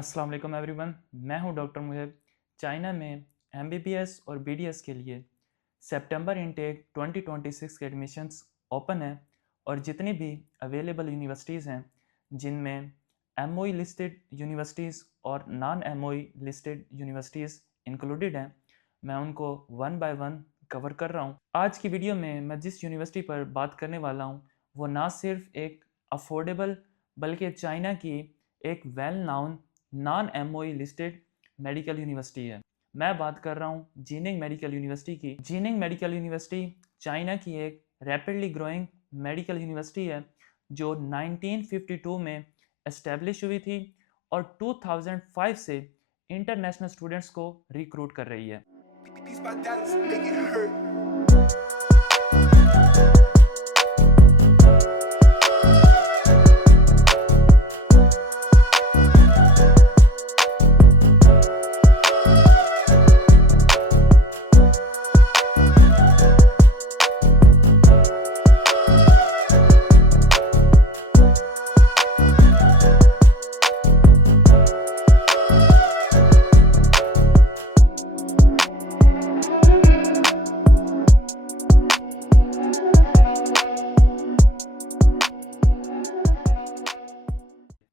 अस्सलाम वालेकुम एवरीवन। मैं हूं डॉक्टर मुहिब। चाइना में एमबीबीएस और बीडीएस के लिए सितंबर इनटेक 2026 के एडमिशन्स ओपन है और जितनी भी अवेलेबल यूनिवर्सिटीज़ हैं जिनमें एमओई लिस्टेड यूनिवर्सिटीज़ और non MoE listed universities included हैं, मैं उनको वन बाय वन कवर कर रहा हूं। आज की वीडियो में मैं जिस यूनिवर्सिटी पर बात करने वाला हूं वो ना सिर्फ एक अफोर्डेबल बल्कि चाइना की एक well known non MoE listed medical university है। मैं बात कर रहा हूँ जीनिंग मेडिकल यूनिवर्सिटी की। जीनिंग मेडिकल यूनिवर्सिटी चाइना की एक रैपिडली ग्रोइंग मेडिकल यूनिवर्सिटी है जो 1952 में एस्टेब्लिश हुई थी और 2005 से इंटरनेशनल स्टूडेंट्स को रिक्रूट कर रही है।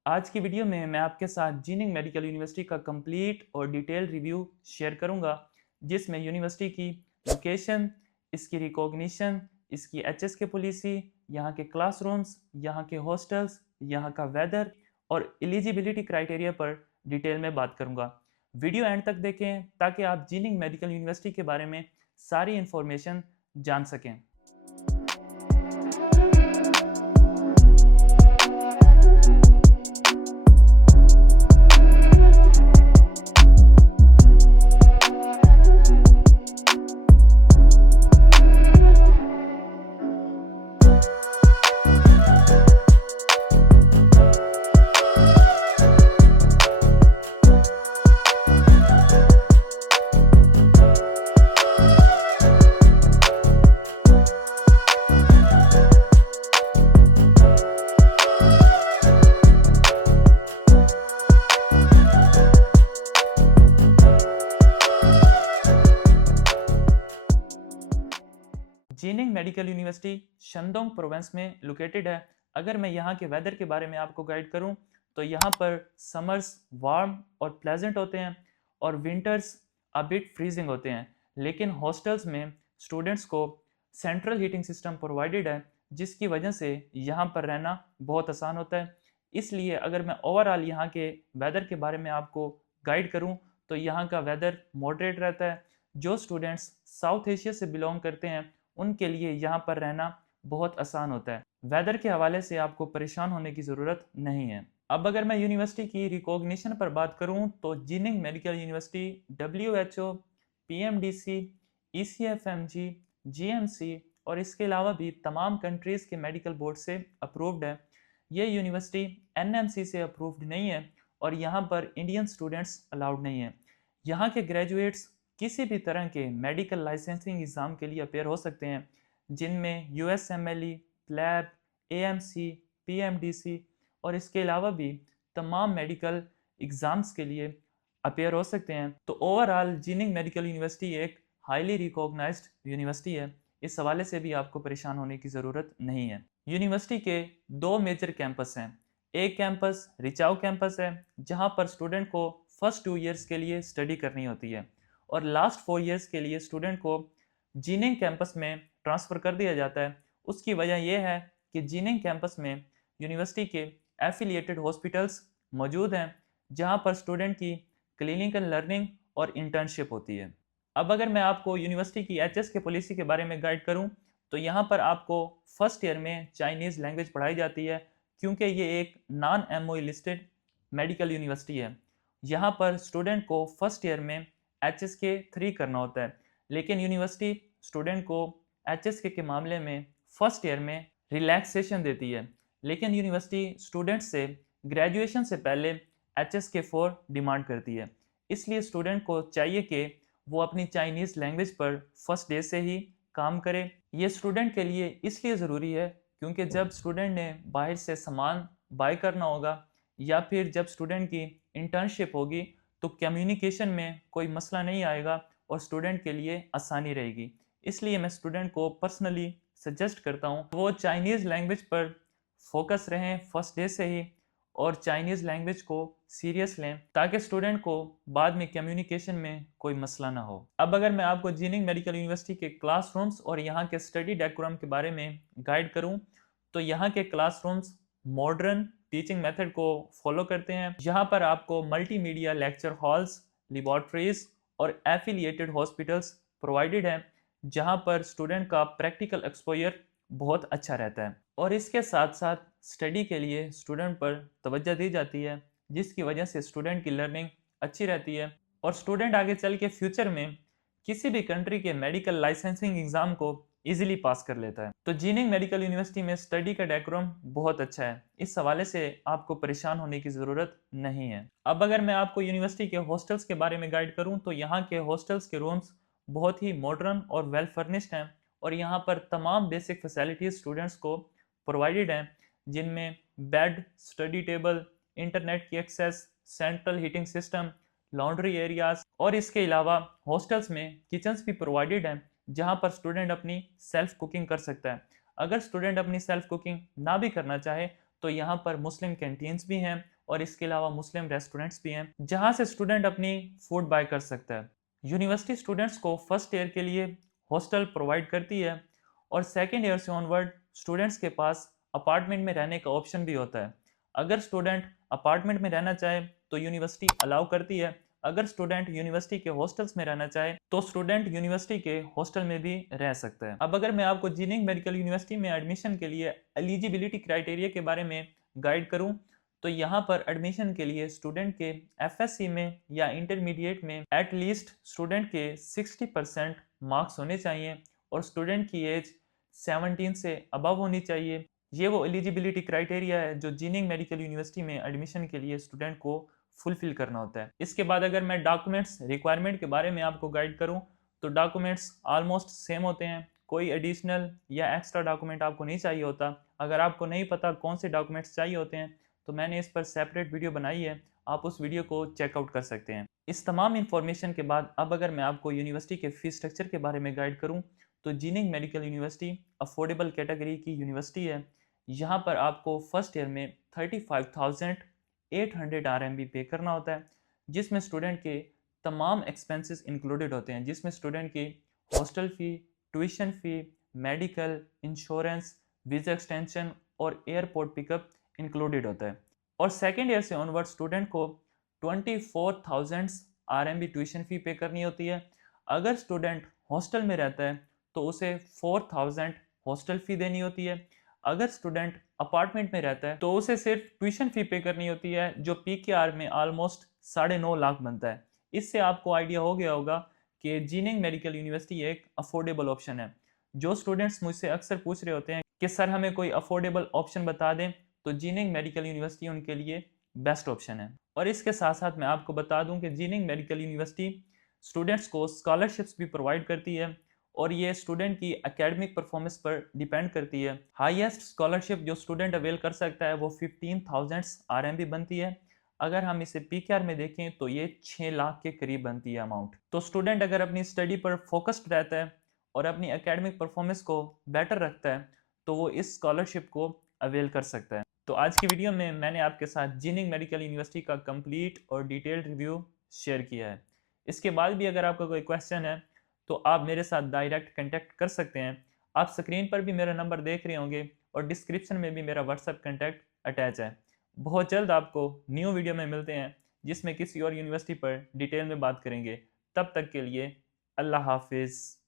आज की वीडियो में मैं आपके साथ जीनिंग मेडिकल यूनिवर्सिटी का कंप्लीट और डिटेल रिव्यू शेयर करूंगा, जिसमें यूनिवर्सिटी की लोकेशन, इसकी रिकॉग्निशन, इसकी एचएसके पॉलिसी, यहाँ के क्लासरूम्स, यहाँ के हॉस्टल्स, यहाँ का वेदर और एलिजिबिलिटी क्राइटेरिया पर डिटेल में बात करूंगा। वीडियो एंड तक देखें ताकि आप जीनिंग मेडिकल यूनिवर्सिटी के बारे में सारी इन्फॉर्मेशन जान सकें। जीनिंग मेडिकल यूनिवर्सिटी शंदोंग प्रोविंस में लोकेटेड है। अगर मैं यहाँ के वेदर के बारे में आपको गाइड करूँ तो यहाँ पर समर्स वार्म और प्लेजेंट होते हैं और विंटर्स अ बिट फ्रीजिंग होते हैं, लेकिन हॉस्टल्स में स्टूडेंट्स को सेंट्रल हीटिंग सिस्टम प्रोवाइडेड है, जिसकी वजह से यहाँ पर रहना बहुत आसान होता है। इसलिए अगर मैं ओवरऑल यहाँ के वेदर के बारे में आपको गाइड करूँ तो यहाँ का वेदर मॉडरेट रहता है। जो स्टूडेंट्स साउथ एशिया से बिलोंग करते हैं उनके लिए यहाँ पर रहना बहुत आसान होता है। वेदर के हवाले से आपको परेशान होने की ज़रूरत नहीं है। अब अगर मैं यूनिवर्सिटी की रिकॉग्निशन पर बात करूँ तो ginning medical university WHO, PMDC, ECFMG, GMC और इसके अलावा भी तमाम कंट्रीज़ के मेडिकल बोर्ड से अप्रूव्ड है। ये यूनिवर्सिटी NMC से अप्रूव्ड नहीं है और यहाँ पर इंडियन स्टूडेंट्स अलाउड नहीं है। यहाँ के ग्रेजुएट्स किसी भी तरह के मेडिकल लाइसेंसिंग एग्ज़ाम के लिए अपेयर हो सकते हैं, जिनमें USMLE, प्लैब, AMC, PMDC और इसके अलावा भी तमाम मेडिकल एग्ज़ाम्स के लिए अपेयर हो सकते हैं। तो ओवरऑल जीनिंग मेडिकल यूनिवर्सिटी एक हाईली रिकॉग्नाइज्ड यूनिवर्सिटी है। इस हवाले से भी आपको परेशान होने की ज़रूरत नहीं है। यूनिवर्सिटी के दो मेजर कैंपस हैं। एक कैंपस रिचाओ कैंपस है, जहाँ पर स्टूडेंट को फर्स्ट 2 ईयर्स के लिए स्टडी करनी होती है और लास्ट 4 इयर्स के लिए स्टूडेंट को जीनिंग कैंपस में ट्रांसफ़र कर दिया जाता है। उसकी वजह यह है कि जीनिंग कैंपस में यूनिवर्सिटी के एफिलिएटेड हॉस्पिटल्स मौजूद हैं, जहां पर स्टूडेंट की क्लिनिकल लर्निंग और इंटर्नशिप होती है। अब अगर मैं आपको यूनिवर्सिटी की एचएस के पॉलिसी के बारे में गाइड करूं तो यहाँ पर आपको फर्स्ट ईयर में चाइनीज़ लैंग्वेज पढ़ाई जाती है, क्योंकि ये एक non MoE listed medical university है। यहाँ पर स्टूडेंट को फर्स्ट ईयर में HSK 3 करना होता है, लेकिन यूनिवर्सिटी स्टूडेंट को HSK के मामले में फर्स्ट ईयर में रिलैक्सेशन देती है, लेकिन यूनिवर्सिटी स्टूडेंट से ग्रेजुएशन से पहले HSK 4 डिमांड करती है। इसलिए स्टूडेंट को चाहिए कि वो अपनी चाइनीज़ लैंग्वेज पर फर्स्ट डे से ही काम करे। ये स्टूडेंट के लिए इसलिए ज़रूरी है क्योंकि जब स्टूडेंट ने बाहर से सामान बाय करना होगा या फिर जब स्टूडेंट की इंटर्नशिप होगी तो कम्युनिकेशन में कोई मसला नहीं आएगा और स्टूडेंट के लिए आसानी रहेगी। इसलिए मैं स्टूडेंट को पर्सनली सजेस्ट करता हूँ वो चाइनीज़ लैंग्वेज पर फोकस रहें फर्स्ट डे से ही और चाइनीज़ लैंग्वेज को सीरियस लें ताकि स्टूडेंट को बाद में कम्युनिकेशन में कोई मसला ना हो। अब अगर मैं आपको जीनिंग मेडिकल यूनिवर्सिटी के क्लासरूम्स और यहाँ के स्टडी डेकोरम के बारे में गाइड करूँ तो यहाँ के क्लासरूम्स मॉडर्न टीचिंग मेथड को फॉलो करते हैं। यहाँ पर आपको मल्टीमीडिया लेक्चर हॉल्स, लेबोरेटरीज और एफिलिएटेड हॉस्पिटल्स प्रोवाइडेड हैं जहाँ पर स्टूडेंट का प्रैक्टिकल एक्सपोजर बहुत अच्छा रहता है और इसके साथ साथ स्टडी के लिए स्टूडेंट पर तवज्जो दी जाती है जिसकी वजह से स्टूडेंट की लर्निंग अच्छी रहती है और स्टूडेंट आगे चल के फ्यूचर में किसी भी कंट्री के मेडिकल लाइसेंसिंग एग्ज़ाम को इजीली पास कर लेता है। तो जीनिंग मेडिकल यूनिवर्सिटी में स्टडी का डेकोरम बहुत अच्छा है, इस हवाले से आपको परेशान होने की ज़रूरत नहीं है। अब अगर मैं आपको यूनिवर्सिटी के हॉस्टल्स के बारे में गाइड करूं तो यहाँ के हॉस्टल्स के रूम्स बहुत ही मॉडर्न और वेल फर्निश्ड हैं और यहाँ पर तमाम बेसिक फैसिलिटीज़ स्टूडेंट्स को प्रोवाइडेड हैं जिनमें बेड, स्टडी टेबल, इंटरनेट की access, central heating system, laundry areas और इसके अलावा हॉस्टल्स में किचन्स भी प्रोवाइडेड हैं जहां पर स्टूडेंट अपनी सेल्फ कुकिंग कर सकता है। अगर स्टूडेंट अपनी सेल्फ कुकिंग ना भी करना चाहे तो यहाँ पर मुस्लिम कैंटीन्स भी हैं और इसके अलावा मुस्लिम रेस्टोरेंट्स भी हैं जहाँ से स्टूडेंट अपनी फूड बाय कर सकता है। यूनिवर्सिटी स्टूडेंट्स को फर्स्ट ईयर के लिए हॉस्टल प्रोवाइड करती है और सेकेंड ईयर से ऑनवर्ड स्टूडेंट्स के पास अपार्टमेंट में रहने का ऑप्शन भी होता है। अगर स्टूडेंट अपार्टमेंट में रहना चाहे तो यूनिवर्सिटी अलाउ करती है। अगर स्टूडेंट यूनिवर्सिटी के हॉस्टल्स में रहना चाहे तो स्टूडेंट यूनिवर्सिटी के हॉस्टल में भी रह सकता है। अब अगर मैं आपको जीनिंग मेडिकल यूनिवर्सिटी में एडमिशन के लिए एलिजिबिलिटी क्राइटेरिया के बारे में गाइड करूं तो यहाँ पर एडमिशन के लिए स्टूडेंट के एफएससी में या इंटरमीडिएट में एट लीस्ट स्टूडेंट के 60% मार्क्स होने चाहिए और स्टूडेंट की एज 17 से अबव होनी चाहिए। ये वो एलिजिबिलिटी क्राइटेरिया है जो जीनिंग मेडिकल यूनिवर्सिटी में एडमिशन के लिए स्टूडेंट को फुलफिल करना होता है। इसके बाद अगर मैं डॉक्यूमेंट्स रिक्वायरमेंट के बारे में आपको गाइड करूं तो डॉक्यूमेंट्स ऑलमोस्ट सेम होते हैं, कोई एडिशनल या एक्स्ट्रा डॉक्यूमेंट आपको नहीं चाहिए होता। अगर आपको नहीं पता कौन से डॉक्यूमेंट्स चाहिए होते हैं तो मैंने इस पर सेपरेट वीडियो बनाई है, आप उस वीडियो को चेकआउट कर सकते हैं। इस तमाम इन्फॉर्मेशन के बाद अब अगर मैं आपको यूनिवर्सिटी के फीस स्ट्रक्चर के बारे में गाइड करूँ तो ginning medical university affordable category की यूनिवर्सिटी है। यहाँ पर आपको फर्स्ट ईयर में 35,800 RMB पे करना होता है जिसमें स्टूडेंट के तमाम एक्सपेंसेस इंक्लूडेड होते हैं जिसमें स्टूडेंट की hostel fee, tuition fee, medical, insurance, visa extension और एयरपोर्ट पिकअप इंक्लूडेड होता है। और सेकेंड ईयर से ऑनवर्ड स्टूडेंट को 24,000 RMB ट्यूशन फ़ी पे करनी होती है। अगर स्टूडेंट हॉस्टल में रहता है तो उसे 4,000 हॉस्टल फ़ी देनी होती है। अगर स्टूडेंट अपार्टमेंट में रहता है तो उसे सिर्फ ट्यूशन फ़ी पे करनी होती है जो PKR में ऑलमोस्ट 9.5 लाख बनता है। इससे आपको आइडिया हो गया होगा कि जीनिंग मेडिकल यूनिवर्सिटी एक अफोर्डेबल ऑप्शन है। जो स्टूडेंट्स मुझसे अक्सर पूछ रहे होते हैं कि सर हमें कोई अफोर्डेबल ऑप्शन बता दें तो जीनिंग मेडिकल यूनिवर्सिटी उनके लिए बेस्ट ऑप्शन है। और इसके साथ साथ मैं आपको बता दूं कि जीनिंग मेडिकल यूनिवर्सिटी स्टूडेंट्स को स्कॉलरशिप्स भी प्रोवाइड करती है और ये स्टूडेंट की एकेडमिक परफॉर्मेंस पर डिपेंड करती है। हाईएस्ट स्कॉलरशिप जो स्टूडेंट अवेल कर सकता है वो 15,000 RMB बनती है। अगर हम इसे PKR में देखें तो ये 6 लाख के करीब बनती है अमाउंट। तो स्टूडेंट अगर अपनी स्टडी पर फोकस्ड रहता है और अपनी एकेडमिक परफॉर्मेंस को बेटर रखता है तो वो इस स्कॉलरशिप को अवेल कर सकता है। तो आज की वीडियो में मैंने आपके साथ जीनिंग मेडिकल यूनिवर्सिटी का कंप्लीट और डिटेल्ड रिव्यू शेयर किया है। इसके बाद भी अगर आपका कोई क्वेश्चन है तो आप मेरे साथ डायरेक्ट कांटेक्ट कर सकते हैं। आप स्क्रीन पर भी मेरा नंबर देख रहे होंगे और डिस्क्रिप्शन में भी मेरा व्हाट्सएप कांटेक्ट अटैच है। बहुत जल्द आपको न्यू वीडियो में मिलते हैं जिसमें किसी और यूनिवर्सिटी पर डिटेल में बात करेंगे। तब तक के लिए अल्लाह हाफिज़।